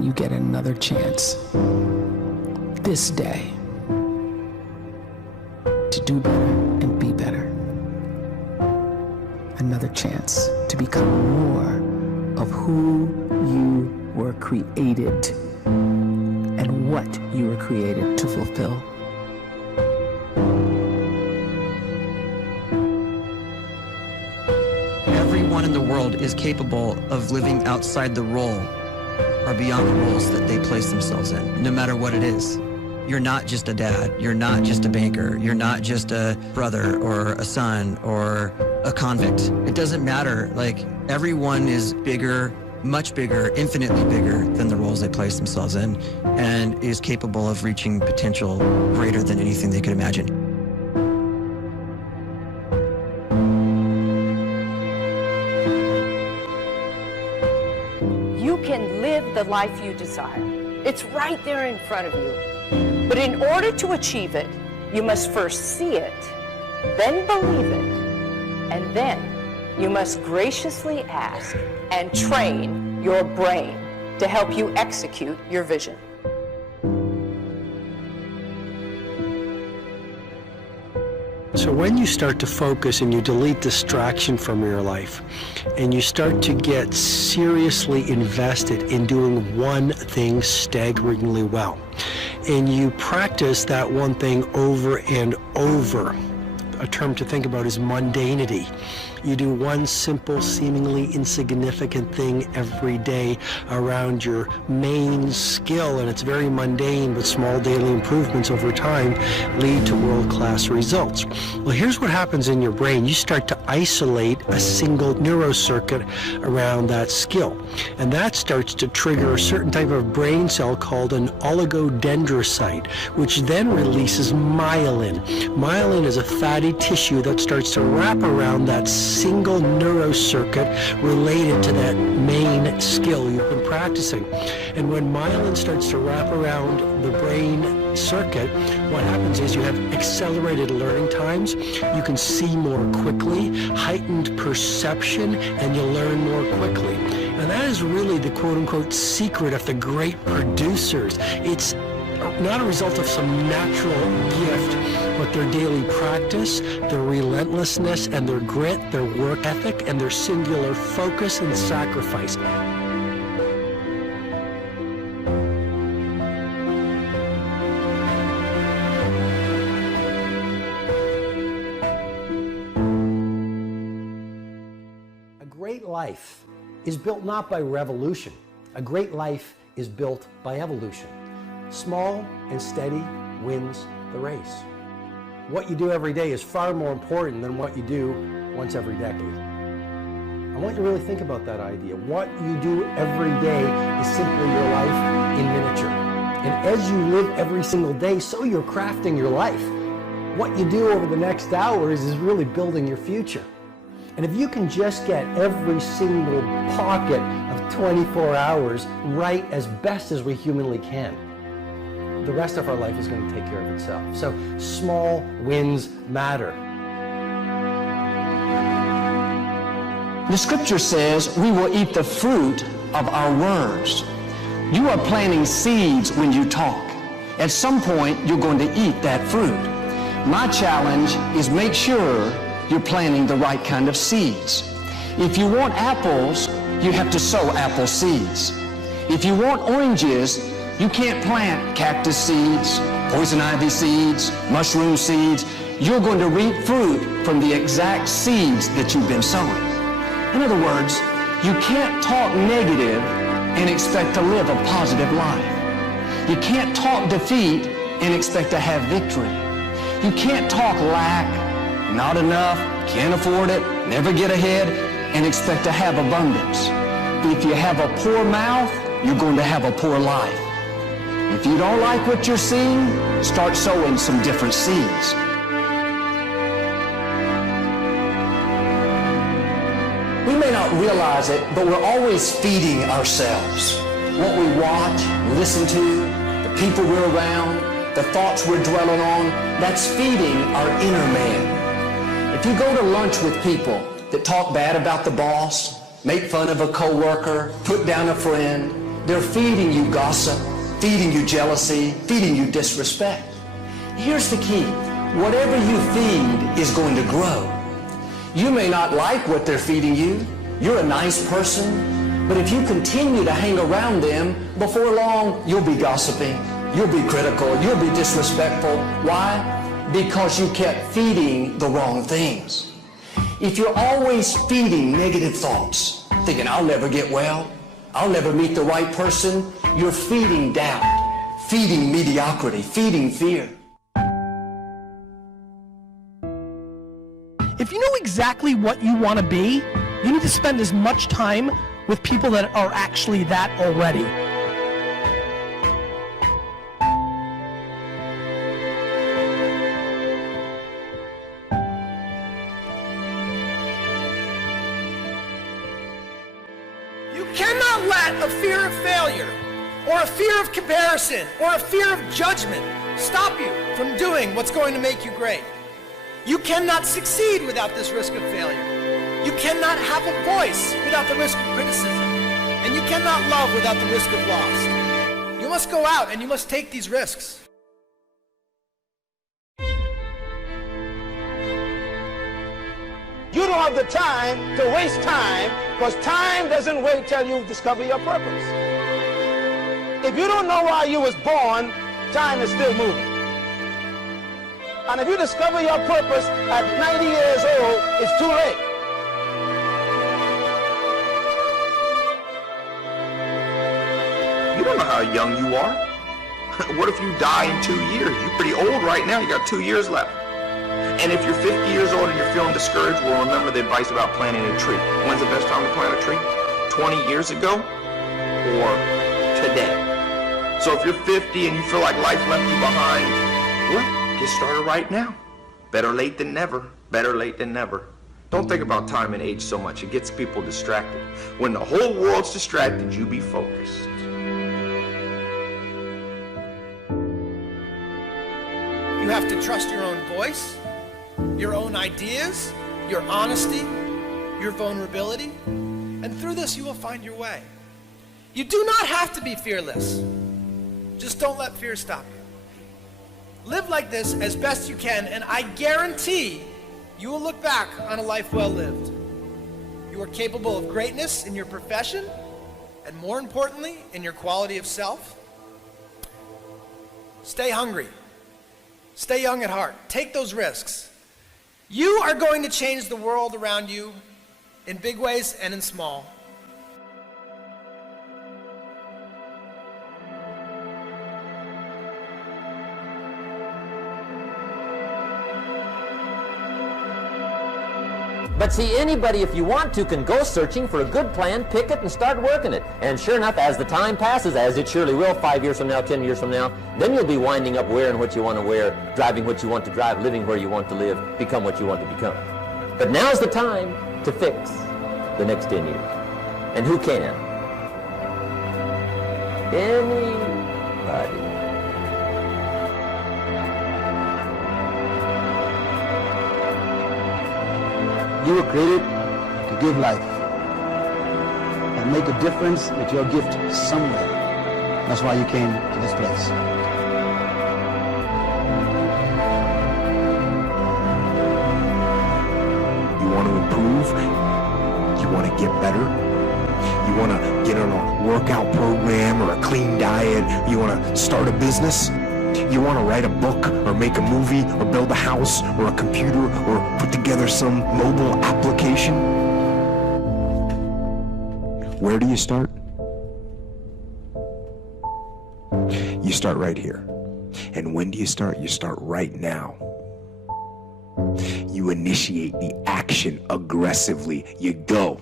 and you get another chance this day to do better and be better. Another chance to become more of who you were created and what you were created to fulfill. Everyone in the world is capable of living outside the role or beyond the roles that they place themselves in, no matter what it is. You're not just a dad, you're not just a banker, you're not just a brother or a son or a convict. It doesn't matter. Like, everyone is bigger, much bigger, infinitely bigger than the roles they place themselves in, and is capable of reaching potential greater than anything they could imagine. You can live the life you desire. It's right there in front of you. But in order to achieve it, you must first see it, then believe it, and then you must graciously ask and train your brain to help you execute your vision. So when you start to focus and you delete distraction from your life, and you start to get seriously invested in doing one thing staggeringly well, and you practice that one thing over and over, a term to think about is mundanity. You do one simple, seemingly insignificant thing every day around your main skill, and it's very mundane, but small daily improvements over time lead to world-class results. Well, here's what happens in your brain. You start to isolate a single neurocircuit around that skill, and that starts to trigger a certain type of brain cell called an oligodendrocyte, which then releases myelin. Myelin is a fatty tissue that starts to wrap around that single neurocircuit related to that main skill you've been practicing. And when myelin starts to wrap around the brain circuit, what happens is you have accelerated learning times, you can see more quickly, heightened perception, and you learn more quickly. And that is really the quote-unquote secret of the great producers. It's not a result of some natural gift, but their daily practice, their relentlessness and their grit, their work ethic, and their singular focus and sacrifice. A great life is built not by revolution. A great life is built by evolution. Small and steady wins the race. What you do every day is far more important than what you do once every decade. I want you to really think about that idea. What you do every day is simply your life in miniature. And as you live every single day, so you're crafting your life. What you do over the next hours is really building your future. And if you can just get every single pocket of 24 hours right as best as we humanly can, the rest of our life is going to take care of itself. So small wins matter. The scripture says we will eat the fruit of our words. You are planting seeds when you talk. At some point, you're going to eat that fruit. My challenge is make sure you're planting the right kind of seeds. If you want apples, you have to sow apple seeds. If you want oranges, you can't plant cactus seeds, poison ivy seeds, mushroom seeds. You're going to reap fruit from the exact seeds that you've been sowing. In other words, you can't talk negative and expect to live a positive life. You can't talk defeat and expect to have victory. You can't talk lack, not enough, can't afford it, never get ahead, and expect to have abundance. If you have a poor mouth, you're going to have a poor life. If you don't like what you're seeing, start sowing some different seeds. We may not realize it, but we're always feeding ourselves. What we watch, listen to, the people we're around, the thoughts we're dwelling on, that's feeding our inner man. If you go to lunch with people that talk bad about the boss, make fun of a coworker, put down a friend, They're feeding you gossip, feeding you jealousy, feeding you disrespect. Here's the key. Whatever you feed is going to grow. You may not like what they're feeding you. You're a nice person. But if you continue to hang around them, before long, you'll be gossiping. You'll be critical. You'll be disrespectful. Why? Because you kept feeding the wrong things. If you're always feeding negative thoughts, thinking, I'll never get well, I'll never meet the right person, you're feeding doubt, feeding mediocrity, feeding fear. If you know exactly what you want to be, you need to spend as much time with people that are actually that already. You cannot let a fear of failure, or a fear of comparison, or a fear of judgment stop you from doing what's going to make you great. You cannot succeed without this risk of failure. You cannot have a voice without the risk of criticism. And you cannot love without the risk of loss. You must go out and you must take these risks. You don't have the time to waste time, because time doesn't wait till you discover your purpose. If you don't know why you was born, time is still moving. And if you discover your purpose at 90 years old, it's too late. You don't know how young you are. What if you die in 2 years? You're pretty old right now. You got 2 years left. And if you're 50 years old and you're feeling discouraged, well, remember the advice about planting a tree. When's the best time to plant a tree? 20 years ago or today? So if you're 50 and you feel like life left you behind, well, get started right now. Better late than never. Better late than never. Don't think about time and age so much. It gets people distracted. When the whole world's distracted, you be focused. You have to trust your own voice, your own ideas, your honesty, your vulnerability, and through this you will find your way. You do not have to be fearless. Just don't let fear stop you. Live like this as best you can, and I guarantee you will look back on a life well lived. You are capable of greatness in your profession, and more importantly, in your quality of self. Stay hungry. Stay young at heart. Take those risks. You are going to change the world around you in big ways and in small. But see, anybody, if you want to, can go searching for a good plan, pick it, and start working it. And sure enough, as the time passes, as it surely will 5 years from now, 10 years from now, then you'll be winding up wearing what you want to wear, driving what you want to drive, living where you want to live, become what you want to become. But now's the time to fix the next 10 years. And who can? Anybody. You were created to give life and make a difference with your gift somewhere. That's why you came to this place. You want to improve? You want to get better? You want to get on a workout program or a clean diet? You want to start a business? You want to write a book or make a movie or build a house or a computer or put together some mobile application? Where do you start? You start right here. And when do you start? You start right now. You initiate the action aggressively. You go.